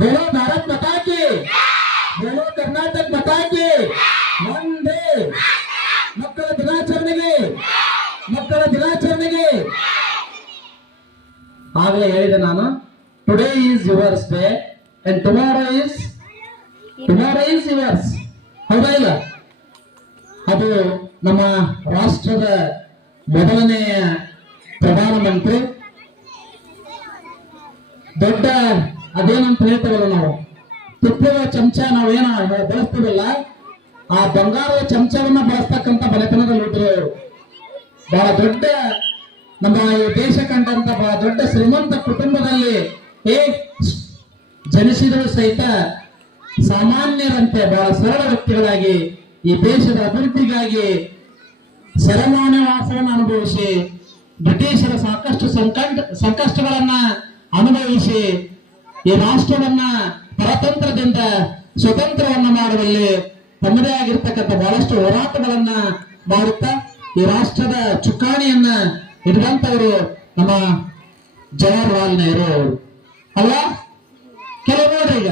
बोलो भारत माता की, बोलो कर्नाटक माता की, ಒಂದೇ ಮಕ್ಕಳ ದಿನಾಚರಣೆಗೆ, ಮಕ್ಕಳ ದಿನಾಚರಣೆಗೆ ಆಗಲೇ ಹೇಳಿದೆ ನಾನು, today is yours day and tomorrow is yours. ಹೌದಾ ಇಲ್ಲ? ಅದು ನಮ್ಮ ರಾಷ್ಟ್ರದ ಮೊದಲನೆಯ ಪ್ರಧಾನಮಂತ್ರಿ ದೊಡ್ಡ ಅದೇನಂತ ಹೇಳ್ತೇವಲ್ಲ ನಾವು, ತುಪ್ಪದ ಚಮಚ ನಾವೇನ ಬಳಸ್ತೀವಲ್ಲ, ಆ ಬಂಗಾರದ ಚಮಚವನ್ನ ಬಳಸ್ತಕ್ಕಂಥ ಬಡತನದಲ್ಲಿ ಹುಟ್ಟಿದವರು. ಬಹಳ ದೊಡ್ಡ ನಮ್ಮ ಈ ದೇಶ ಕಂಡಂತ ಬಹಳ ದೊಡ್ಡ ಶ್ರೀಮಂತ ಕುಟುಂಬದಲ್ಲಿ ಜನಿಸಿದರೂ ಸಹಿತ ಸಾಮಾನ್ಯರಂತೆ ಬಹಳ ಸರಳ ವ್ಯಕ್ತಿಗಳಾಗಿ ಈ ದೇಶದ ಅಭಿವೃದ್ಧಿಗಾಗಿ ಸೆರೆಮನೆವಾಸವನ್ನು ಅನುಭವಿಸಿ ಬ್ರಿಟಿಷರ ಸಾಕಷ್ಟು ಸಂಕಷ್ಟಗಳನ್ನ ಅನುಭವಿಸಿ ಈ ರಾಷ್ಟ್ರವನ್ನ ಪರತಂತ್ರದಿಂದ ಸ್ವತಂತ್ರವನ್ನ ಮಾಡುವಲ್ಲಿ ತಮ್ಮದೇ ಆಗಿರ್ತಕ್ಕಂಥ ಬಹಳಷ್ಟು ಹೋರಾಟಗಳನ್ನ ಮಾಡುತ್ತಾ ಈ ರಾಷ್ಟ್ರದ ಚುಕ್ಕಾಣಿಯನ್ನ ಹಿಡಿದಂತವರು ನಮ್ಮ ಜವಾಹರ್ಲಾಲ್ ನೆಹರು ಅವರು ಅಲ್ವಾ? ಕೆಲವು ನೋಡ್ರಿ,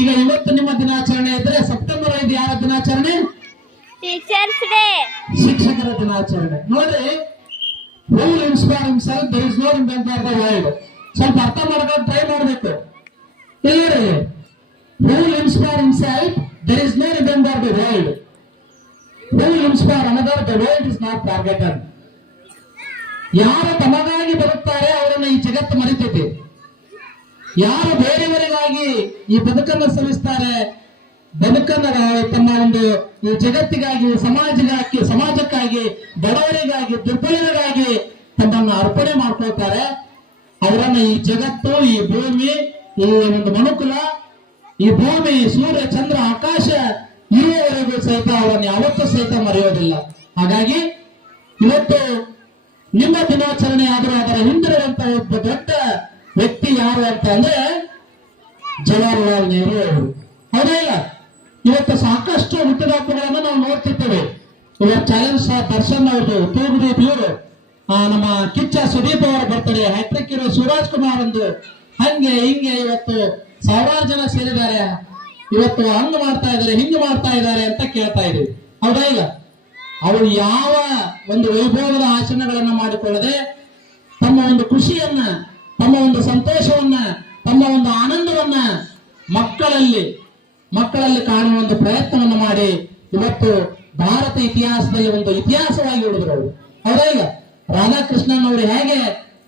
ಈಗ ಇವತ್ತು ನಿಮ್ಮ ದಿನಾಚರಣೆ ಇದ್ರೆ ಸೆಪ್ಟೆಂಬರ್ 5 ಯಾರ ದಿನಾಚರಣೆ? ಟೀಚರ್ಸ್ ಡೇ, ಶಿಕ್ಷಕರ ದಿನಾಚರಣೆ. ನೋಡ್ರಿ, who inspire himself there is no inventor the world. ಸ್ವಲ್ಪ ಅರ್ಥ ಮಾಡ್ಕೊಂಡು ಟ್ರೈ ಮಾಡ್ಬೇಕು. ಇಲ್ಲರಿ, who inspire himself there is no inventor the world. Who inspire another the world is not forgotten. ಯಾರು ತಮಗಾಗಿ ಬರುತ್ತಾರೆ ಅವರನ್ನ ಈ ಜಗತ್ತು ಮರಿತೈತಿ. ಯಾರು ಬೇರೆಯವರಿಗಾಗಿ ಈ ಬದುಕನ್ನು ಸವಿಸ್ತಾರೆ, ಬದುಕನ್ನ ತಮ್ಮ ಒಂದು ಈ ಜಗತ್ತಿಗಾಗಿ, ಸಮಾಜಕ್ಕಾಗಿ, ಬಡವರಿಗಾಗಿ, ದುರ್ಬಲರಿಗಾಗಿ ತಮ್ಮನ್ನು ಅರ್ಪಣೆ ಮಾಡ್ಕೊಳ್ತಾರೆ, ಅವರನ್ನ ಈ ಜಗತ್ತು, ಈ ಭೂಮಿ, ಈ ಒಂದು ಮನುಕುಲ, ಈ ಭೂಮಿ, ಸೂರ್ಯ, ಚಂದ್ರ, ಆಕಾಶ ಇರುವವರೆಗೂ ಸಹಿತ ಅವರನ್ನು ಯಾವತ್ತೂ ಸಹಿತ ಮರೆಯೋದಿಲ್ಲ. ಹಾಗಾಗಿ ಇವತ್ತು ನಿಮ್ಮ ದಿನಾಚರಣೆ ಆದರೂ ಅದರ ಹಿಂದಿರುವಂತ ಒಬ್ಬ ದೊಡ್ಡ ವ್ಯಕ್ತಿ ಯಾರು ಅಂತ ಅಂದ್ರೆ ಜವಾಹರ್ಲಾಲ್ ನೆಹರು ಅವರು. ಹೌದಾ ಇಲ್ಲ? ಇವತ್ತು ಸಾಕಷ್ಟು ಹುಟ್ಟುಹಬ್ಬಗಳನ್ನು ನಾವು ನೋಡ್ತಿರ್ತೇವೆ. ಇವತ್ತು ಚಾಲೆಂಜ್ ದರ್ಶನ್ ಅವ್ರದ್ದು, ತೂಗುದೀಪ್ ಇವರು, ನಮ್ಮ ಕಿಚ್ಚ ಸುದೀಪ್ ಅವರ ಬರ್ತಡೆ, ಹ್ಯಾಟ್ರಿಕ್ ಇರೋ ಶಿವರಾಜ್ ಕುಮಾರ್ ಒಂದು, ಹಂಗೆ ಹಿಂಗೆ ಇವತ್ತು ಸಾವಿರಾರು ಜನ ಸೇರಿದ್ದಾರೆ. ಇವತ್ತು ಹಂಗ ಮಾಡ್ತಾ ಇದ್ದಾರೆ, ಹಿಂಗ ಮಾಡ್ತಾ ಇದ್ದಾರೆ ಅಂತ ಕೇಳ್ತಾ ಇದ್ದೀವಿ. ಹೌದಾ ಇಲ್ಲ? ಅವರು ಯಾವ ಒಂದು ವೈಭವದ ಆಚರಣೆಗಳನ್ನ ಮಾಡಿಕೊಳ್ಳದೆ ತಮ್ಮ ಒಂದು ಖುಷಿಯನ್ನ, ತಮ್ಮ ಒಂದು ಸಂತೋಷವನ್ನ, ತಮ್ಮ ಒಂದು ಆನಂದವನ್ನ ಮಕ್ಕಳಲ್ಲಿ ಕಾಣುವ ಒಂದು ಪ್ರಯತ್ನವನ್ನು ಮಾಡಿ ಇವತ್ತು ಭಾರತ ಇತಿಹಾಸದಲ್ಲಿ ಒಂದು ಇತಿಹಾಸವಾಗಿ ಉಳಿದ್ರು ಅವರು. ಹೌದಾ ಇಲ್ಲ? ರಾಧಾಕೃಷ್ಣನ್ ಅವರು ಹೇಗೆ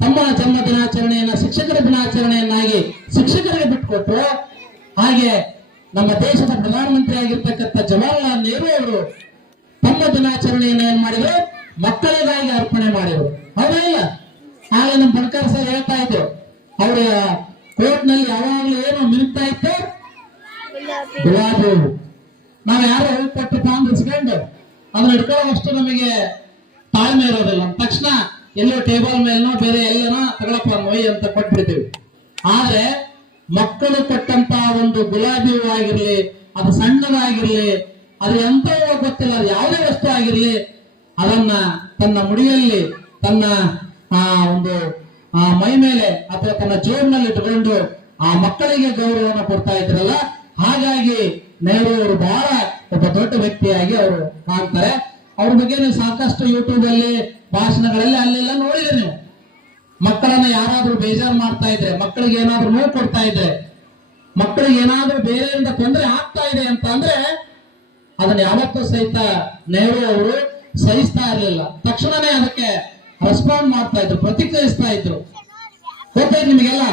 ತಮ್ಮ ಜನ್ಮ ದಿನಾಚರಣೆಯನ್ನ ಶಿಕ್ಷಕರ ದಿನಾಚರಣೆಯನ್ನಾಗಿ ಶಿಕ್ಷಕರಿಗೆ ಬಿಟ್ಟುಕೊಟ್ರು, ಹಾಗೆ ನಮ್ಮ ದೇಶದ ಪ್ರಧಾನಮಂತ್ರಿ ಆಗಿರ್ತಕ್ಕಂಥ ಜವಾಹರ್ಲಾಲ್ ನೆಹರು ಅವರು ತಮ್ಮ ದಿನಾಚರಣೆಯನ್ನು ಏನ್ ಮಾಡಿದ್ರು? ಮಕ್ಕಳಿಗಾಗಿ ಅರ್ಪಣೆ ಮಾಡಿದ್ರು. ಹೌದಾ ಇಲ್ಲ? ಹಾಗೆ ನಮ್ಮ ಬಣಕರ್ ಸರ್ ಹೇಳ್ತಾ ಇದ್ರು, ಅವರ ಕೋರ್ಟ್ ನಲ್ಲಿ ಯಾವಾಗಲೂ ಏನು ಮಿನುಗ್ತಾ ಇತ್ತು? ಗುಲಾಬಿ ಹೂವು. ನಾವು ಯಾರು ಕೊಟ್ಟು ಇಸ್ಕೊಂಡು ಅದನ್ನ ಹಿಡ್ಕೊಳ್ಳೋವಷ್ಟು ನಮಗೆ ತಾಳ್ಮೆ ಇರೋದಿಲ್ಲ. ತಕ್ಷಣ ಎಲ್ಲೋ ಟೇಬಲ್ ಮೇಲನೋ ಬೇರೆ ಎಲ್ಲನೋ ತಗೊಳಪ್ಪ ಮೊಯ್ ಅಂತ ಕೊಟ್ಬಿಡ್ತೀವಿ. ಆದ್ರೆ ಮಕ್ಕಳು ಕೊಟ್ಟಂತ ಒಂದು ಗುಲಾಬಿ ಹೂವು ಆಗಿರ್ಲಿ, ಅದು ಸಣ್ಣದಾಗಿರ್ಲಿ, ಅದು ಎಂತ ಗೊತ್ತಿಲ್ಲ, ಅದು ಯಾವುದೇ ವಸ್ತು ಆಗಿರ್ಲಿ, ಅದನ್ನ ತನ್ನ ಮುಡಿಯಲ್ಲಿ, ತನ್ನ ಒಂದು ಮೈ ಮೇಲೆ ಅಥವಾ ತನ್ನ ಜೋಬ್ನಲ್ಲಿ ಇಟ್ಕೊಂಡು ಆ ಮಕ್ಕಳಿಗೆ ಗೌರವವನ್ನು ಕೊಡ್ತಾ ಇದ್ರಲ್ಲ. ಹಾಗಾಗಿ ನೆಹರು ಅವರು ಬಹಳ ಒಬ್ಬ ದೊಡ್ಡ ವ್ಯಕ್ತಿಯಾಗಿ ಅವರು ಕಾಣ್ತಾರೆ. ಅವ್ರ ಬಗ್ಗೆ ನೀವು ಸಾಕಷ್ಟು ಯೂಟ್ಯೂಬ್ ಅಲ್ಲಿ, ಭಾಷಣಗಳಲ್ಲಿ ಅಲ್ಲೆಲ್ಲ ನೋಡಿದ್ರೆ ನೀವು ಮಕ್ಕಳನ್ನ ಯಾರಾದ್ರೂ ಬೇಜಾರು ಮಾಡ್ತಾ ಇದ್ರೆ, ಮಕ್ಕಳಿಗೆ ಏನಾದ್ರೂ ನೋವು ಕೊಡ್ತಾ ಇದ್ರೆ, ಮಕ್ಕಳಿಗೆ ಏನಾದ್ರೂ ಬೇರೆಯಿಂದ ತೊಂದರೆ ಆಗ್ತಾ ಇದೆ ಅಂತ ಅಂದ್ರೆ ಅದನ್ನ ಯಾವತ್ತೂ ಸಹಿತ ನೆಹರು ಅವರು ಸಹಿಸ್ತಾ ಇರಲಿಲ್ಲ. ತಕ್ಷಣನೇ ಅದಕ್ಕೆ ರೆಸ್ಪಾಂಡ್ ಮಾಡ್ತಾ ಇದ್ರು, ಪ್ರತಿಕ್ರಿಯಿಸ್ತಾ ಇದ್ರು. ಗೊತ್ತಾಯ್ತು ನಿಮಗೆಲ್ಲ?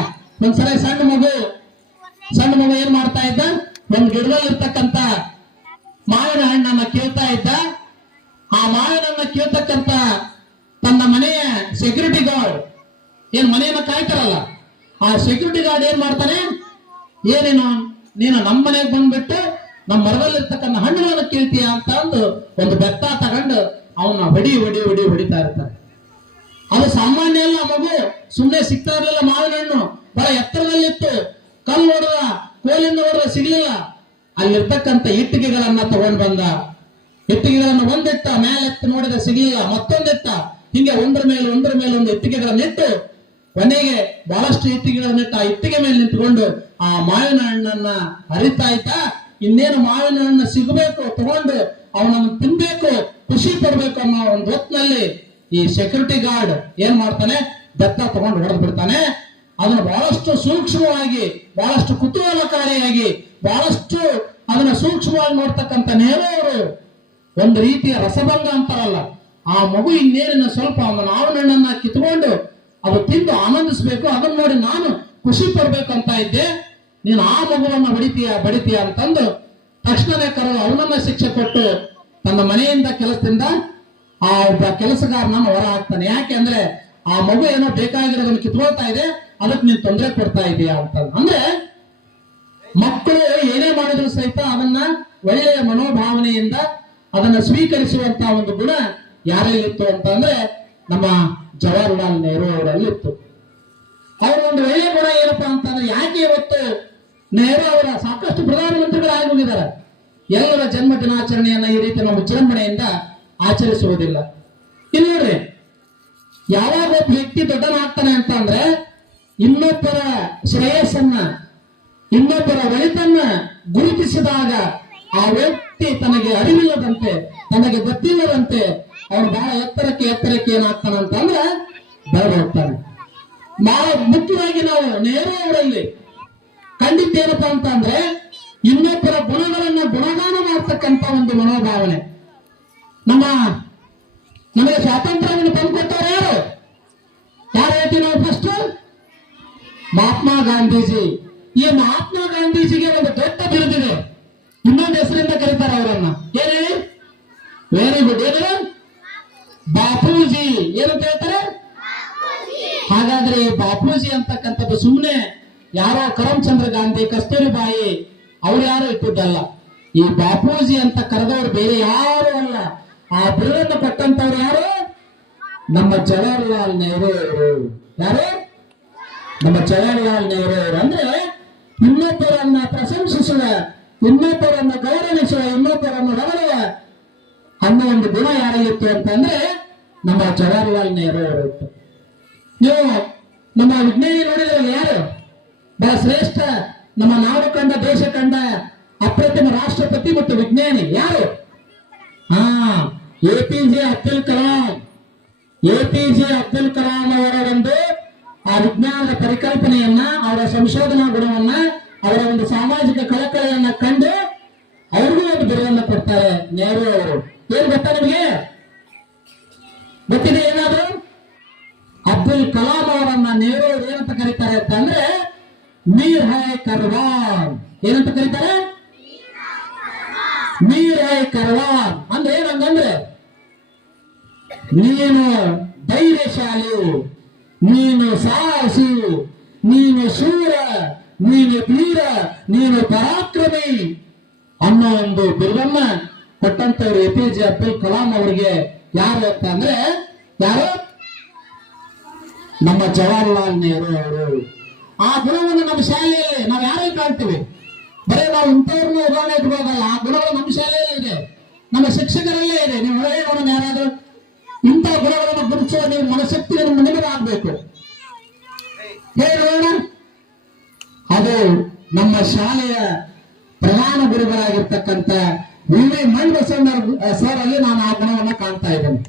ಒಂದ್ಸರಿ ಸಣ್ಣ ಮಗು ಏನ್ ಮಾಡ್ತಾ ಇದ್ದ? ಒಂದ್ ಗಿಡದಲ್ಲಿ ಇರ್ತಕ್ಕಂತ ಮಾವಿನ ಹಣ್ಣನ್ನ ಕೇಳ್ತಾ ಇದ್ದ. ಆ ಮಾವಿನ ಹಣ್ಣ ಕೇಳ್ತಕ್ಕಂತ ತನ್ನ ಮನೆಯ ಸೆಕ್ಯೂರಿಟಿ ಗಾರ್ಡ್, ಏನ್ ಮನೆಯನ್ನ ಕಾಯ್ತಾರಲ್ಲ, ಆ ಸೆಕ್ಯೂರಿಟಿ ಗಾರ್ಡ್ ಏನ್ ಮಾಡ್ತಾನೆ? ಏನೇನು ನೀನು ನಮ್ಮ ಮನೆಗೆ ಬಂದ್ಬಿಟ್ಟು ನಮ್ಮ ಮರದಲ್ಲಿರ್ತಕ್ಕಂಥ ಹಣ್ಣುಗಳನ್ನು ಕೇಳ್ತೀಯ ಅಂತ ಅಂದು ಒಂದು ಬೆತ್ತ ತಗೊಂಡು ಅವನ್ನ ಹೊಡಿತಾ ಇರ್ತಾರೆ. ಅದು ಸಾಮಾನ್ಯ ಅಲ್ಲ. ಮಗು ಸುಮ್ಮನೆ ಸಿಗ್ತಾ ಇರಲಿಲ್ಲ. ಮಾವಿನ ಹಣ್ಣು ಬಹಳ ಎತ್ತರದಲ್ಲಿತ್ತು. ಕಲ್ಲು ಹೊಡೆದ, ಕೋಲಿಂದ ಹೊಡೆದ, ಸಿಗ್ಲಿಲ್ಲ. ಅಲ್ಲಿರ್ತಕ್ಕಂಥ ಇಟ್ಟಿಗೆಗಳನ್ನ ತಗೊಂಡ್ ಬಂದ. ಇಟ್ಟಿಗೆಗಳನ್ನು ಒಂದಿಟ್ಟ, ಮೇಲೆತ್ತು ನೋಡಿದ, ಸಿಗ್ಲಿಲ್ಲ. ಮತ್ತೊಂದಿಟ್ಟ, ಹಿಂಗೆ ಒಂದ್ರ ಮೇಲೆ ಒಂದು ಇಟ್ಟಿಗೆಗಳನ್ನಿಟ್ಟು ಕೊನೆಗೆ ಬಹಳಷ್ಟು ಇಟ್ಟಿಗೆಗಳನ್ನಿಟ್ಟು ಆ ಇಟ್ಟಿಗೆ ಮೇಲೆ ನಿಂತ್ಕೊಂಡು ಆ ಮಾವಿನ ಹಣ್ಣನ್ನ ಹರಿತಾ ಇದ್ದ. ಇನ್ನೇನು ಮಾವಿನ ಹಣ್ಣು ಸಿಗಬೇಕು, ತಗೊಂಡು ಅವನನ್ನು ತಿನ್ಬೇಕು, ಖುಷಿ ಪಡ್ಬೇಕು ಅನ್ನೋ ಒಂದು ಹೊತ್ತಿನಲ್ಲಿ ಈ ಸೆಕ್ಯೂರಿಟಿ ಗಾರ್ಡ್ ಏನ್ ಮಾಡ್ತಾನೆ, ಬೆತ್ತ ತಗೊಂಡು ಹೊಡೆದು ಬಿಡ್ತಾನೆ. ಅದನ್ನು ಬಹಳಷ್ಟು ಸೂಕ್ಷ್ಮವಾಗಿ, ಬಹಳಷ್ಟು ಕುತೂಹಲಕಾರಿಯಾಗಿ, ಬಹಳಷ್ಟು ಅದನ್ನ ಸೂಕ್ಷ್ಮವಾಗಿ ನೋಡ್ತಕ್ಕಂಥ ನೆಹರು ಅವರು ಒಂದು ರೀತಿಯ ರಸಭಂಗ ಅಂತಾರಲ್ಲ, ಆ ಮಗು ಇನ್ನೇನಿನ ಸ್ವಲ್ಪ ಮಾವಿನ ಹಣ್ಣನ್ನ ಕಿತ್ಕೊಂಡು ಅದು ತಿಂದು ಆನಂದಿಸ್ಬೇಕು, ಅದನ್ನ ನೋಡಿ ನಾನು ಖುಷಿ ಪಡ್ಬೇಕು ಅಂತ ಇದ್ದೆ, ನೀನು ಆ ಮಗುವನ್ನ ಬಡಿತೀಯ ಅಂತಂದು ತಕ್ಷಣವೇ ಕರೆದು ಅವನನ್ನ ಶಿಕ್ಷೆ ಕೊಟ್ಟು ತನ್ನ ಮನೆಯಿಂದ ಕೆಲಸದಿಂದ ಆ ಒಬ್ಬ ಕೆಲಸಗಾರನನ್ನು ಹೊರ ಹಾಕ್ತಾನೆ. ಯಾಕೆ ಅಂದ್ರೆ ಆ ಮಗು ಏನೋ ಬೇಕಾಗಿರೋದನ್ನು ಕಿತ್ಕೊಳ್ತಾ ಇದೆ, ಅದಕ್ಕೆ ನೀನು ತೊಂದರೆ ಕೊಡ್ತಾ ಇದೀಯಾ ಅಂತ. ಅಂದ್ರೆ ಮಕ್ಕಳು ಏನೇ ಮಾಡಿದ್ರು ಸಹಿತ ಅದನ್ನ ಒಳ್ಳೆಯ ಮನೋಭಾವನೆಯಿಂದ ಅದನ್ನ ಸ್ವೀಕರಿಸುವಂತ ಒಂದು ಗುಣ ಯಾರಲ್ಲಿತ್ತು ಅಂತ ಅಂದ್ರೆ ನಮ್ಮ ಜವಾಹರ್ಲಾಲ್ ನೆಹರು ಅವರಲ್ಲಿತ್ತು. ಅವರ ಒಂದು ಒಳ್ಳೆಯ ಗುಣ ಏನಪ್ಪಾ ಅಂತಂದ್ರೆ, ಯಾಕೆ ಇವತ್ತು ನೆಹರು ಅವರ ಸಾಕಷ್ಟು ಪ್ರಧಾನಮಂತ್ರಿಗಳಾಗಿ ಹೋಗಿದ್ದಾರೆ, ಎಲ್ಲರ ಜನ್ಮ ದಿನಾಚರಣೆಯನ್ನ ಈ ರೀತಿ ನಾವು ವಿಜೃಂಭಣೆಯಿಂದ ಆಚರಿಸುವುದಿಲ್ಲ. ಇಲ್ಲಿ ನೋಡ್ರಿ, ಯಾವಾಗ ಒಬ್ಬ ವ್ಯಕ್ತಿ ದೊಡ್ಡನಾಗ್ತಾನೆ ಅಂತ ಅಂದ್ರೆ ಇನ್ನೊಬ್ಬರ ಶ್ರೇಯಸ್ಸನ್ನ, ಇನ್ನೊಬ್ಬರ ಒಳಿತನ್ನ ಗುರುತಿಸಿದಾಗ ಆ ವ್ಯಕ್ತಿ ತನಗೆ ಅರಿವಿಲ್ಲದಂತೆ, ತನಗೆ ಗೊತ್ತಿಲ್ಲದಂತೆ ಅವನು ಬಹಳ ಎತ್ತರಕ್ಕೆ ಏನಾಗ್ತಾನೆ ಅಂತಂದ್ರೆ ಬೆಳೆದು ಹೋಗ್ತಾನೆ. ಬಹಳ ಮುಖ್ಯವಾಗಿ ನಾವು ನೆಹರು ಅವರಲ್ಲಿ ಕಂಡಿದ್ದೇನಪ್ಪ ಅಂತಂದ್ರೆ ಇನ್ನೊಬ್ಬರ ಗುಣಗಳನ್ನ ಗುಣಗಾನ ಮಾಡ್ತಕ್ಕಂಥ ಒಂದು ಮನೋಭಾವನೆ. ನಮಗೆ ಸ್ವಾತಂತ್ರ್ಯವನ್ನು ತಂದುಕೊಟ್ಟವರು ಯಾರು ಹೇಳ್ತೀವಿ ನಾವು? ಫಸ್ಟ್ ಮಹಾತ್ಮ ಗಾಂಧೀಜಿ. ಈ ಮಹಾತ್ಮ ಗಾಂಧೀಜಿಗೆ ಒಂದು ದೊಡ್ಡ ಬಿರುದಿದೆ, ಇನ್ನೊಂದು ಹೆಸರಿಂದ ಕರೀತಾರೆ ಅವರನ್ನ. ಏನ್ ಹೇಳಿ? Very good. ಏನು? ಬಾಪೂಜಿ. ಏನಂತ ಹೇಳ್ತಾರೆ? ಹಾಗಾದ್ರೆ ಈ ಬಾಪೂಜಿ ಅಂತಕ್ಕಂಥದ್ದು ಸುಮ್ಮನೆ ಯಾರೋ ಕರಮ್ಚಂದ್ರ ಗಾಂಧಿ, ಕಸ್ತೂರಿಬಾಯಿ ಅವ್ರು ಯಾರು ಇಟ್ಟಿದ್ದಲ್ಲ. ಈ ಬಾಪೂಜಿ ಅಂತ ಕರೆದವರು ಬೇರೆ ಯಾರು ಅಲ್ಲ. ಆ ಬಿರುದನ್ನು ಕೊಟ್ಟಂತವ್ರು ಯಾರು? ನಮ್ಮ ಜವಾಹರ್ಲಾಲ್ ನೆಹರು ಅವರು. ಯಾರು? ನಮ್ಮ ಜವಾಹರ್ಲಾಲ್ ನೆಹರು ಅವರು. ಅಂದ್ರೆ ಇನ್ನೊಬ್ಬರನ್ನ ಪ್ರಶಂಸಿಸುವ, ಇನ್ನೊಬ್ಬರನ್ನ ಗೌರವಿಸುವ, ಇನ್ನೊಬ್ಬರನ್ನು ಹೊಗಳುವ ಅನ್ನೋ ಒಂದು ಗುಣ ಯಾರಿಗಿತ್ತು ಅಂತಂದ್ರೆ ನಮ್ಮ ಜವಾಹರ್ಲಾಲ್ ನೆಹರು ಅವರು ಇತ್ತು. ನೀವು ನಮ್ಮ ವಿಜ್ಞಾನಿ ನೋಡಿದ್ರಲ್ಲ, ಯಾರು ಬಹಳ ಶ್ರೇಷ್ಠ, ನಮ್ಮ ನಾಡು ಕಂಡ, ದೇಶ ಕಂಡ ಅಪ್ರತಿಮ ರಾಷ್ಟ್ರಪತಿ ಮತ್ತು ವಿಜ್ಞಾನಿ ಯಾರು? APJ ಅಬ್ದುಲ್ ಕಲಾಂ. APJ ಅಬ್ದುಲ್ ಕಲಾಂ ಅವರ ಒಂದು ಆ ವಿಜ್ಞಾನದ ಪರಿಕಲ್ಪನೆಯನ್ನ, ಅವರ ಸಂಶೋಧನಾ ಗುಣವನ್ನ, ಅವರ ಒಂದು ಸಾಮಾಜಿಕ ಕಳಕಳಿಯನ್ನ ಕಂಡು ಅವ್ರಿಗೂ ಒಂದು ಬಿರುದನ್ನು ಕೊಡ್ತಾರೆ ನೆಹರು ಅವರು. ಏನ್ ಗೊತ್ತಾ ನಿಮಗೆ? ಗೊತ್ತಿದೆ ಏನಾದ್ರು? ಅಬ್ದುಲ್ ಕಲಾಂ ಅವರನ್ನ ನೆಹರು ಅವರು ಏನಂತ ಕರೀತಾರೆ ಅಂತಂದ್ರೆ ಮೀರ್ ಹೈ ಕರ್ವಾನ್. ಏನಂತ ಕರೀತಾರೆ? ಮೀರ್ ಹೈ ಕರ್ವಾನ್. ಅಂದ್ರೆ ಏನಂದ್ರೆ ನೀನು ಧೈರ್ಯಶಾಲಿ, ನೀನು ಸಾಹಸಿ, ನೀನು ಶೂರ, ನೀನು ಧೀರ, ನೀನು ಪರಾಕ್ರಮಿ ಅನ್ನೋ ಒಂದು ಬಿರುದನ್ನ ಕೊಟ್ಟಂತವ್ರು APJ ಅಬ್ದುಲ್ ಕಲಾಂ ಅವರಿಗೆ. ಯಾರು ಅಂತ ಅಂದ್ರೆ ಯಾರು? ನಮ್ಮ ಜವಾಹರ್ಲಾಲ್ ನೆಹರು ಅವರು. ಆ ಗುಣವನ್ನು ನಮ್ಮ ಶಾಲೆಯಲ್ಲಿ ನಾವು ಯಾರೇ ಕಾಣ್ತೀವಿ, ಬರೀ ನಾವು ಇಂಥವ್ರನ್ನ ಉದಾಹರಣೆ ಇಟ್ಕೋದಲ್ಲ, ಆ ಗುಣಗಳು ನಮ್ಮ ಶಾಲೆಯಲ್ಲೇ ಇದೆ, ನಮ್ಮ ಶಿಕ್ಷಕರಲ್ಲೇ ಇದೆ. ನೀವು ಒಳ್ಳೆಯ ನೋಡೋಣ, ಯಾರಾದ್ರೂ ಇಂಥ ಗುಣಗಳನ್ನು ಗುರುತಿಸುವ ನೀವು ಮನಶಕ್ತಿ ನಿಮಗಾಗಬೇಕು. ಹೇಳೋಣ, ಅದು ನಮ್ಮ ಶಾಲೆಯ ಪ್ರಧಾನ ಗುರುಗಳಾಗಿರ್ತಕ್ಕಂಥ ವಿ ಮಂಡಬಸವಣ್ಣ ಸರ್ ಅಲ್ಲಿ ನಾನು ಆ ಗುಣವನ್ನ ಕಾಣ್ತಾ ಇದ್ದೇನೆ.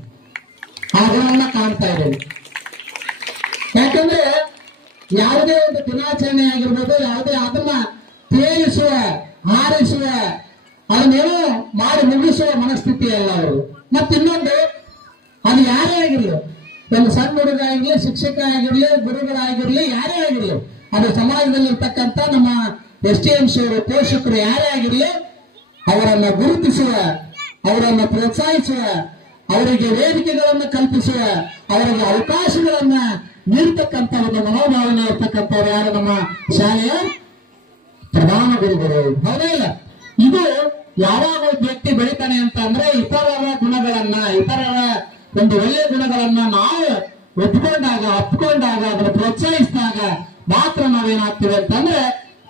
ಯಾಕಂದ್ರೆ ಯಾವುದೇ ಒಂದು ದಿನಾಚರಣೆ ಆಗಿರ್ಬೋದು, ಯಾವುದೇ ಅದನ್ನ ತೇಲಿಸುವ, ಹಾರಿಸುವ, ಅದನ್ನೇನೋ ಮಾಡಿ ಮುಗಿಸುವ ಮನಸ್ಥಿತಿ ಅಲ್ಲ ಅವರು. ಮತ್ತಿನ್ನೊಂದು, ಅದು ಯಾರೇ ಆಗಿರ್ಲಿ, ಒಂದು ಸಣ್ಣ ಹುಡುಗ ಆಗಿರ್ಲಿ, ಶಿಕ್ಷಕ ಆಗಿರ್ಲಿ, ಗುರುಗಳಾಗಿರ್ಲಿ, ಯಾರೇ ಆಗಿರ್ಲಿ, ಅದು ಸಮಾಜದಲ್ಲಿರ್ತಕ್ಕಂಥ ನಮ್ಮ STMC ಅವರು, ಪೋಷಕರು ಯಾರೇ ಆಗಿರ್ಲಿ, ಅವರನ್ನ ಗುರುತಿಸುವ, ಅವರನ್ನ ಪ್ರೋತ್ಸಾಹಿಸುವ, ಅವರಿಗೆ ವೇದಿಕೆಗಳನ್ನು ಕಲ್ಪಿಸುವ, ಅವರಿಗೆ ಅವಕಾಶಗಳನ್ನ ನೀಡ್ತಕ್ಕಂಥ ಒಂದು ಮನೋಭಾವನೆ ಇರ್ತಕ್ಕಂಥವ್ರು ಯಾರು? ನಮ್ಮ ಶಾಲೆಯ ಪ್ರಧಾನ ಗುರುಗಳು. ಹೌದಾ ಇಲ್ಲ? ಇದು ಯಾವಾಗ ಒಬ್ಬ ವ್ಯಕ್ತಿ ಬೆಳಿತಾನೆ ಅಂತ ಅಂದ್ರೆ ಇತರರ ಗುಣಗಳನ್ನ, ಇತರರ ಒಂದು ಒಳ್ಳೆಯ ಗುಣಗಳನ್ನ ನಾವು ಒಪ್ಪಿಕೊಂಡಾಗ, ಅದನ್ನು ಪ್ರೋತ್ಸಾಹಿಸಿದಾಗ ಮಾತ್ರ ನಾವೇನಾಗ್ತೀವಿ ಅಂತಂದ್ರೆ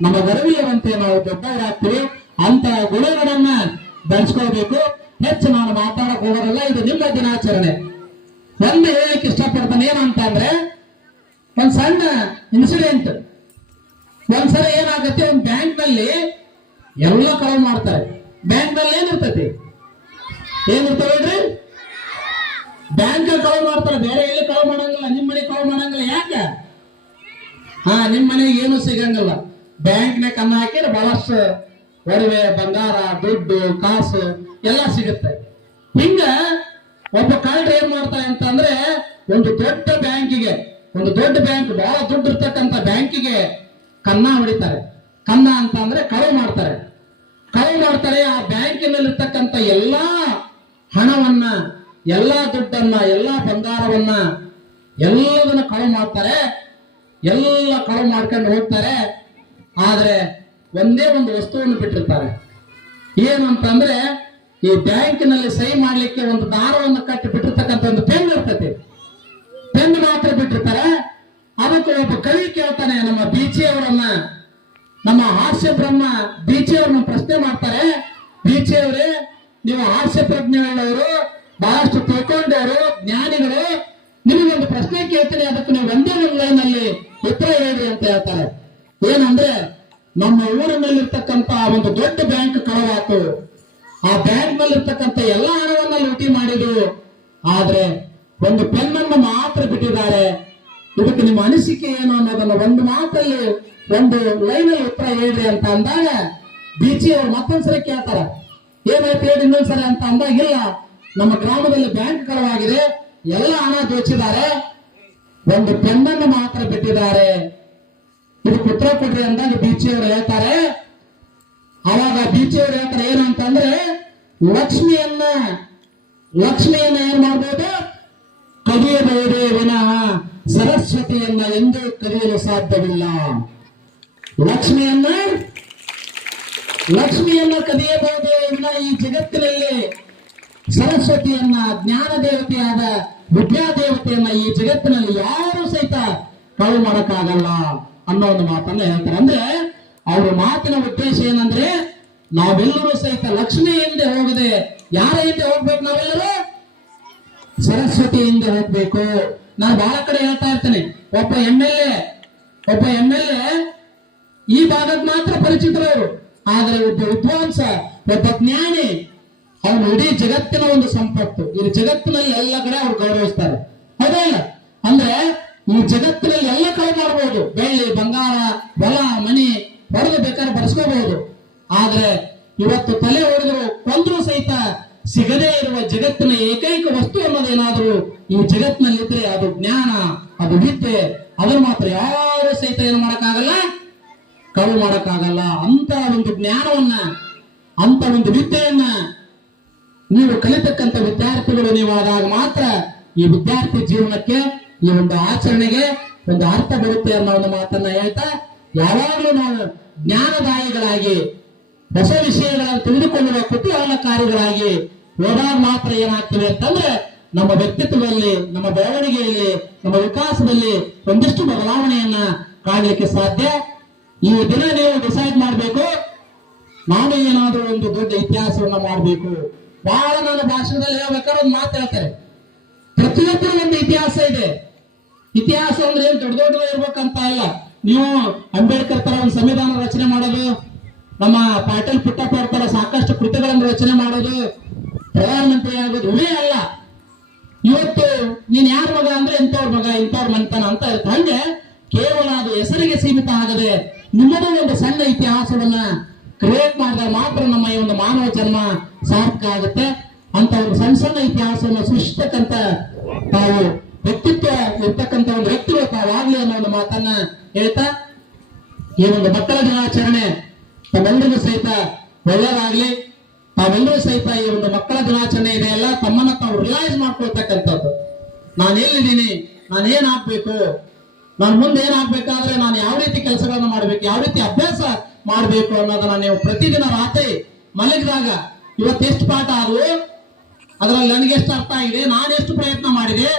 ನಮ್ಮ ಗರ್ವೀಯವಂತೆ ನಾವು ದೊಡ್ಡವರಾಗ್ತೀವಿ. ಅಂತ ಗುಣಗಳನ್ನ ಬೆಳೆಸ್ಕೊಳ್ಬೇಕು. ಹೆಚ್ಚು ನಾನು ಮಾತಾಡಕ್ ಹೋಗೋದಲ್ಲ, ಇದು ನಿಮ್ಮ ದಿನಾಚರಣೆ. ಒಂದು ಹೇಳಕ್ಕೆ ಇಷ್ಟಪಡ್ತಾನೆ ಏನಂತ ಅಂದ್ರೆ, ಒಂದು ಸಣ್ಣ ಇನ್ಸಿಡೆಂಟ್. ಒಂದ್ಸಲ ಏನಾಗತ್ತೆ, ಒಂದು ಬ್ಯಾಂಕ್ ನಲ್ಲಿ ಎಲ್ಲ ಕಳವು ಮಾಡ್ತಾರೆ. ಬ್ಯಾಂಕ್ ನಲ್ಲಿ ಏನಿರ್ತೈತಿ, ಏನಿರ್ತಾವೇನ್ರಿ? ಬ್ಯಾಂಕ್ ಕಳವು ಮಾಡ್ತಾರೆ, ಬೇರೆ ಎಲ್ಲಿ ಕಳವು ಮಾಡಂಗಿಲ್ಲ. ನಿಮ್ ಮನೆ ಕಳವು ಮಾಡಂಗಿಲ್ಲ. ಯಾಕ? ನಿಮ್ ಮನೆಗೆ ಏನು ಸಿಗಂಗಿಲ್ಲ. ಬ್ಯಾಂಕ್ನಾಗ ಕನ್ನ ಹಾಕಿದ್ರೆ ಬಹಳಷ್ಟು ಒಡವೆ, ಬಂಗಾರ, ದುಡ್ಡು, ಕಾಸು ಎಲ್ಲ ಸಿಗುತ್ತೆ. ಹಿಂಗ ಒಬ್ಬ ಕಳ್ಳರು ಏನ್ ಮಾಡ್ತಾರೆ ಅಂತಂದ್ರೆ, ಒಂದು ದೊಡ್ಡ ಬ್ಯಾಂಕಿಗೆ, ಒಂದು ದೊಡ್ಡ ಬ್ಯಾಂಕ್, ಬಹಳ ದುಡ್ಡು ಇರ್ತಕ್ಕಂಥ ಬ್ಯಾಂಕಿಗೆ ಕನ್ನ ಹೊಡಿತಾರೆ. ಕನ್ನ ಅಂತ ಅಂದ್ರೆ ಕಳವು ಮಾಡ್ತಾರೆ. ಕಳವು ಮಾಡ್ತಾರೆ. ಆ ಬ್ಯಾಂಕಿನಲ್ಲಿ ಇರ್ತಕ್ಕಂಥ ಎಲ್ಲಾ ಹಣವನ್ನ, ಎಲ್ಲಾ ದುಡ್ಡನ್ನ, ಎಲ್ಲಾ ಬಂಗಾರವನ್ನ ಎಲ್ಲದನ್ನ ಕಳವು ಮಾಡ್ತಾರೆ. ಎಲ್ಲ ಕಳವು ಮಾಡ್ಕೊಂಡು ಹೋಗ್ತಾರೆ. ಆದ್ರೆ ಒಂದೇ ಒಂದು ವಸ್ತುವನ್ನು ಬಿಟ್ಟಿರ್ತಾರೆ. ಏನು ಅಂತಂದ್ರೆ, ಈ ಬ್ಯಾಂಕಿನಲ್ಲಿ ಸಹಿ ಮಾಡ್ಲಿಕ್ಕೆ ಒಂದು ದಾರವನ್ನು ಕಟ್ಟಿ ಬಿಟ್ಟಿರ್ತಕ್ಕಂಥ ಒಂದು ಪೆನ್ ಇರ್ತೈತಿ. ಪೆನ್ ಮಾತ್ರ ಬಿಟ್ಟಿರ್ತಾರೆ. ಅದಕ್ಕೆ ಒಬ್ಬ ಕವಿ ಕೇಳ್ತಾನೆ, ನಮ್ಮ ಬೀಚಿ ಅವರನ್ನ, ನಮ್ಮ ಹಾಸ್ಯ ಬ್ರಹ್ಮ ಬೀಚಿ ಅವ್ರನ್ನ ಪ್ರಶ್ನೆ ಮಾಡ್ತಾರೆ. ಬೀಚಿ ಅವರೇ, ನೀವು ಹಾಸ್ಯ ಪ್ರಜ್ಞೆಯುಳ್ಳವರು, ಬಹಳಷ್ಟು ತಿಳ್ಕೊಂಡವರು, ಜ್ಞಾನಿಗಳು, ನಿಮಗೊಂದು ಪ್ರಶ್ನೆ ಕೇಳ್ತೀನಿ, ಅದಕ್ಕೆ ನೀವು ಒಂದೇ ಒಂದು ಲೈನ್ ಅಲ್ಲಿ ಉತ್ತರ ಹೇಳ್ರಿ ಅಂತ ಹೇಳ್ತಾರೆ. ಏನಂದ್ರೆ, ನಮ್ಮ ಊರಿನಲ್ಲಿರ್ತಕ್ಕಂಥ ಒಂದು ದೊಡ್ಡ ಬ್ಯಾಂಕ್ ಕಳವಾತು. ಆ ಬ್ಯಾಂಕ್ ನಲ್ಲಿ ಇರ್ತಕ್ಕಂಥ ಎಲ್ಲ ಹಣವನ್ನ ಲೂಟಿ ಮಾಡಿದ್ರು. ಆದ್ರೆ ಒಂದು ಪೆನ್ನನ್ನು ಮಾತ್ರ ಬಿಟ್ಟಿದ್ದಾರೆ. ಇದಕ್ಕೆ ನಿಮ್ಮ ಅನಿಸಿಕೆ ಏನು ಅನ್ನೋದನ್ನ ಒಂದು ಮಾತಲ್ಲಿ, ಒಂದು ಲೈನಲ್ಲಿ ಉತ್ತರ ಹೇಳ್ರಿ ಅಂತ ಅಂದಾಗ ಬೀಚಿ ಅವರು ಮತ್ತೊಂದ್ಸರಿ ಕೇಳ್ತಾರ, ಏನಾಯ್ತು ಹೇಳಿ ಇನ್ನೊಂದ್ಸರಿ ಅಂತ ಅಂದಾಗ, ಇಲ್ಲ, ನಮ್ಮ ಗ್ರಾಮದಲ್ಲಿ ಬ್ಯಾಂಕ್ ಕಳವಾಗಿದೆ, ಎಲ್ಲ ಹಣ ದೋಚಿದ್ದಾರೆ, ಒಂದು ಪೆನ್ನನ್ನು ಮಾತ್ರ ಬಿಟ್ಟಿದ್ದಾರೆ, ಇದಕ್ಕೆ ಉತ್ತರ ಕೊಡ್ರಿ ಅಂದಾಗ ಬೀಚಿ ಅವರು ಹೇಳ್ತಾರೆ. ಅವಾಗ ಬೀಚಿ ಅವರು ಹೇಳ್ತಾರೆ ಏನು ಅಂತಂದ್ರೆ, ಲಕ್ಷ್ಮಿಯನ್ನ ಏನ್ ಮಾಡ್ಬೋದು, ಕದಿಯಬಹುದೇ ವಿನಃ ಸರಸ್ವತಿಯನ್ನ ಎಂದೂ ಕದಿಯಲು ಸಾಧ್ಯವಿಲ್ಲ. ಲಕ್ಷ್ಮಿಯನ್ನ ಕದಿಯಬಹುದೇ ವಿನಃ ಈ ಜಗತ್ತಿನಲ್ಲಿ ಸರಸ್ವತಿಯನ್ನ, ಜ್ಞಾನ ದೇವತೆಯಾದ ವಿದ್ಯಾ ದೇವತೆಯನ್ನ ಈ ಜಗತ್ತಿನಲ್ಲಿ ಯಾರು ಸಹಿತ ಕಳು ಮಾಡಕ್ಕಾಗಲ್ಲ ಅನ್ನೋ ಒಂದು ಮಾತನ್ನ ಹೇಳ್ತಾರೆ. ಅಂದ್ರೆ ಅವ್ರ ಮಾತಿನ ಉದ್ದೇಶ ಏನಂದ್ರೆ, ನಾವೆಲ್ಲರೂ ಸಹಿತ ಲಕ್ಷ್ಮಿ ಹಿಂದೆ ಹೋಗದೆ ಯಾರ ಹಿಂದೆ ಹೋಗ್ಬೇಕು? ನಾವೆಲ್ಲರೂ ಸರಸ್ವತಿ ಹಿಂದೆ ಹೋಗ್ಬೇಕು. ನಾನು ಬಹಳ ಕಡೆ ಹೇಳ್ತಾ ಇರ್ತೇನೆ, ಒಬ್ಬ ಎಂ ಎಲ್ ಎ ಈ ಭಾಗಕ್ಕೆ ಮಾತ್ರ ಪರಿಚಿತರವರು, ಆದ್ರೆ ಒಬ್ಬ ವಿದ್ವಾಂಸ, ಒಬ್ಬ ಜ್ಞಾನಿ, ಅವನು ಇಡೀ ಜಗತ್ತಿನ ಒಂದು ಸಂಪತ್ತು. ಈ ಜಗತ್ತಿನಲ್ಲಿ ಎಲ್ಲ ಕಡೆ ಅವ್ರು ಗೌರವಿಸ್ತಾರೆ. ಹೌದಾ? ಅಂದ್ರೆ ಈ ಜಗತ್ತಿನಲ್ಲಿ ಎಲ್ಲ ಕಡೆ ಮಾಡಬಹುದು, ಬೆಳ್ಳಿ, ಬಂಗಾರ, ಹೊಲ, ಮನಿ ಹೊಡೆದು ಬೇಕಾದ್ರೆ ಬರೆಸ್ಕೋಬಹುದು. ಆದ್ರೆ ಇವತ್ತು ತಲೆ ಹೊಡೆದ್ರು, ಕೊಂದ್ರು ಸಹಿತ ಸಿಗದೇ ಇರುವ ಜಗತ್ತಿನ ಏಕೈಕ ವಸ್ತು ಅನ್ನೋದೇನಾದ್ರೂ ಈ ಜಗತ್ತಿನಲ್ಲಿದ್ರೆ ಅದು ಜ್ಞಾನ, ಅದು ವಿದ್ಯೆ. ಅದನ್ನು ಮಾತ್ರ ಯಾರು ಸಹಿತ ಏನು ಮಾಡಕ್ಕಾಗಲ್ಲ, ಕಳು ಮಾಡಕ್ಕಾಗಲ್ಲ. ಅಂತ ಒಂದು ಜ್ಞಾನವನ್ನ, ಅಂತ ಒಂದು ವಿದ್ಯೆಯನ್ನ ನೀವು ಕಲಿತಕ್ಕಂಥ ವಿದ್ಯಾರ್ಥಿಗಳು ನೀವು ಆದಾಗ ಮಾತ್ರ ಈ ವಿದ್ಯಾರ್ಥಿ ಜೀವನಕ್ಕೆ, ಈ ಒಂದು ಆಚರಣೆಗೆ ಒಂದು ಅರ್ಥ ಬರುತ್ತೆ ಅನ್ನೋ ಒಂದು ಮಾತನ್ನ ಹೇಳ್ತಾ, ಯಾವಾಗಲೂ ನಾವು ಜ್ಞಾನದಾಯಿಗಳಾಗಿ, ಹೊಸ ವಿಷಯಗಳನ್ನು ತಿಳಿದುಕೊಳ್ಳುವ ಕುತೂಹಲಕಾರಿಗಳಾಗಿ ಹೋದಾಗ ಮಾತ್ರ ಏನಾಗ್ತದೆ ಅಂತಂದ್ರೆ, ನಮ್ಮ ವ್ಯಕ್ತಿತ್ವದಲ್ಲಿ, ನಮ್ಮ ಬೆಳವಣಿಗೆಯಲ್ಲಿ, ನಮ್ಮ ವಿಕಾಸದಲ್ಲಿ ಒಂದಿಷ್ಟು ಬದಲಾವಣೆಯನ್ನ ಕಾಣಲಿಕ್ಕೆ ಸಾಧ್ಯ. ಈ ದಿನ ನೀವು ಡಿಸೈಡ್ ಮಾಡಬೇಕು, ನಾನು ಏನಾದ್ರೂ ಒಂದು ದೊಡ್ಡ ಇತಿಹಾಸವನ್ನ ಮಾಡಬೇಕು. ಬಹಳ ನನ್ನ ಭಾಷಣದಲ್ಲಿ ಹೇಳ್ಬೇಕಾದ್ರೆ ಒಂದು ಮಾತು ಹೇಳ್ತಾರೆ, ಪ್ರತಿಯೊಬ್ಬರು ಒಂದು ಇತಿಹಾಸ ಇದೆ. ಇತಿಹಾಸ ಅಂದ್ರೆ ಏನ್ ದೊಡ್ಡ ದೊಡ್ಡ ಇರ್ಬೇಕಂತ ಇಲ್ಲ. ನೀವು ಅಂಬೇಡ್ಕರ್ ತರ ಒಂದು ಸಂವಿಧಾನ ರಚನೆ ಮಾಡೋದು, ನಮ್ಮ ಪಾಟೀಲ್ ಪುಟ್ಟಪ್ಪ ಅವ್ರ ತರ ಸಾಕಷ್ಟು ಕೃತಿಗಳನ್ನು ರಚನೆ ಮಾಡೋದು, ಪ್ರಧಾನಮಂತ್ರಿ ಆಗೋದು ಇವೇ ಅಲ್ಲ. ಇವತ್ತು ನೀನ್ ಯಾರ ಮಗ ಅಂದ್ರೆ ಇಂಥವ್ರ ಮಗ, ಇಂಥವ್ರ ಮನೆತನ ಅಂತ ಇರುತ್ತೆ. ಹಂಗೆ ಕೇವಲ ಅದು ಹೆಸರಿಗೆ ಸೀಮಿತ ಆಗದೆ ನಿಮ್ಮದೇ ಒಂದು ಸಣ್ಣ ಇತಿಹಾಸವನ್ನ ಕ್ರಿಯೇಟ್ ಮಾಡಿದಾಗ ಮಾತ್ರ ನಮ್ಮ ಈ ಒಂದು ಮಾನವ ಜನ್ಮ ಸಾರ್ಥಕ ಆಗುತ್ತೆ. ಅಂತ ಒಂದು ಸಣ್ಣ ಸಣ್ಣ ಇತಿಹಾಸವನ್ನು ಸೃಷ್ಟಿಸ್ತಕ್ಕಂಥ ತಾವು ವ್ಯಕ್ತಿತ್ವ ಇರ್ತಕ್ಕಂಥ ಒಂದು ವ್ಯಕ್ತಿಗಳು ತಾವಾಗ್ಲಿ ಅನ್ನೋ ಒಂದು ಮಾತನ್ನ ಹೇಳ್ತಾ, ಈ ಒಂದು ಮಕ್ಕಳ ದಿನಾಚರಣೆ ತಮ್ಮೆಲ್ಲರಿಗೂ ಸಹಿತ ಒಳ್ಳೆಯದಾಗ್ಲಿ. ತಾವೆಲ್ಲರೂ ಸಹಿತ ಈ ಒಂದು ಮಕ್ಕಳ ದಿನಾಚರಣೆ ಇದೆಯಲ್ಲ, ತಮ್ಮನ್ನ ತಾವು ರಿಯಲೈಸ್ ಮಾಡ್ಕೊಳ್ತಕ್ಕಂಥದ್ದು. ನಾನು ಎಲ್ಲಿದ್ದೀನಿ, ನಾನು ಏನ್ ಆಗ್ಬೇಕು, ನಾನು ಮುಂದೆ ಏನಾಗ್ಬೇಕಾದ್ರೆ ನಾನು ಯಾವ ರೀತಿ ಕೆಲಸಗಳನ್ನ ಮಾಡ್ಬೇಕು, ಯಾವ ರೀತಿ ಅಭ್ಯಾಸ ಮಾಡ್ಬೇಕು ಅನ್ನೋದನ್ನ ನೀವು ಪ್ರತಿದಿನ ರಾತ್ರಿ ಮಲಗಿದಾಗ ಇವತ್ತೆಷ್ಟು ಪಾಠ ಆದವು, ಅದರಲ್ಲಿ ನನಗೆ ಎಷ್ಟು ಅರ್ಥ ಆಗಿದೆ, ನಾನೆಷ್ಟು ಪ್ರಯತ್ನ ಮಾಡಿದೆ,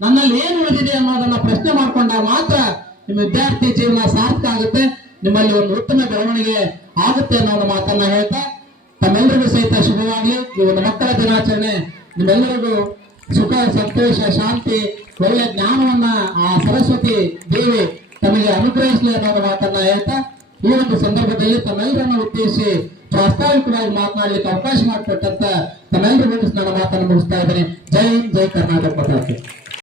ನನ್ನಲ್ಲಿ ಏನು ಉಳಿದಿದೆ ಅನ್ನೋದನ್ನ ಪ್ರಶ್ನೆ ಮಾಡ್ಕೊಂಡಾಗ ಮಾತ್ರ ನಿಮ್ಮ ವಿದ್ಯಾರ್ಥಿ ಜೀವನ ಸಾರ್ಥಕ ಆಗುತ್ತೆ, ನಿಮ್ಮಲ್ಲಿ ಒಂದು ಉತ್ತಮ ಬೆಳವಣಿಗೆ ಆಗುತ್ತೆ ಅನ್ನೋ ಒಂದು ಮಾತನ್ನ ಹೇಳ್ತಾ, ತಮ್ಮೆಲ್ಲರಿಗೂ ಸಹಿತ ಶುಭವಾಗಲಿ. ಈ ಒಂದು ಮಕ್ಕಳ ದಿನಾಚರಣೆ ನಿಮ್ಮೆಲ್ಲರಿಗೂ ಸುಖ, ಸಂತೋಷ, ಶಾಂತಿ, ಒಳ್ಳೆ ಜ್ಞಾನವನ್ನ ಆ ಸರಸ್ವತಿ ದೇವಿ ತಮಗೆ ಅನುಗ್ರಹಿಸಲಿ ಅನ್ನೋ ಮಾತನ್ನ ಹೇಳ್ತಾ ಈ ಒಂದು ಸಂದರ್ಭದಲ್ಲಿ ತಮ್ಮೆಲ್ಲರನ್ನ ಉದ್ದೇಶಿಸಿ ಪ್ರಾಸ್ತಾವಿಕವಾಗಿ ಮಾತನಾಡಲಿಕ್ಕೆ ಅವಕಾಶ ಮಾಡಿಕೊಟ್ಟಂತ ತಮ್ಮೆಲ್ಲರಿಗೂ ನನ್ನ ಮಾತನ್ನು ಮುಗಿಸ್ತಾ ಇದ್ದೇನೆ. ಜೈ ಹಿಂದ್, ಜೈ ಕರ್ನಾಟಕ ಮಾತಾಡ್ತೀನಿ.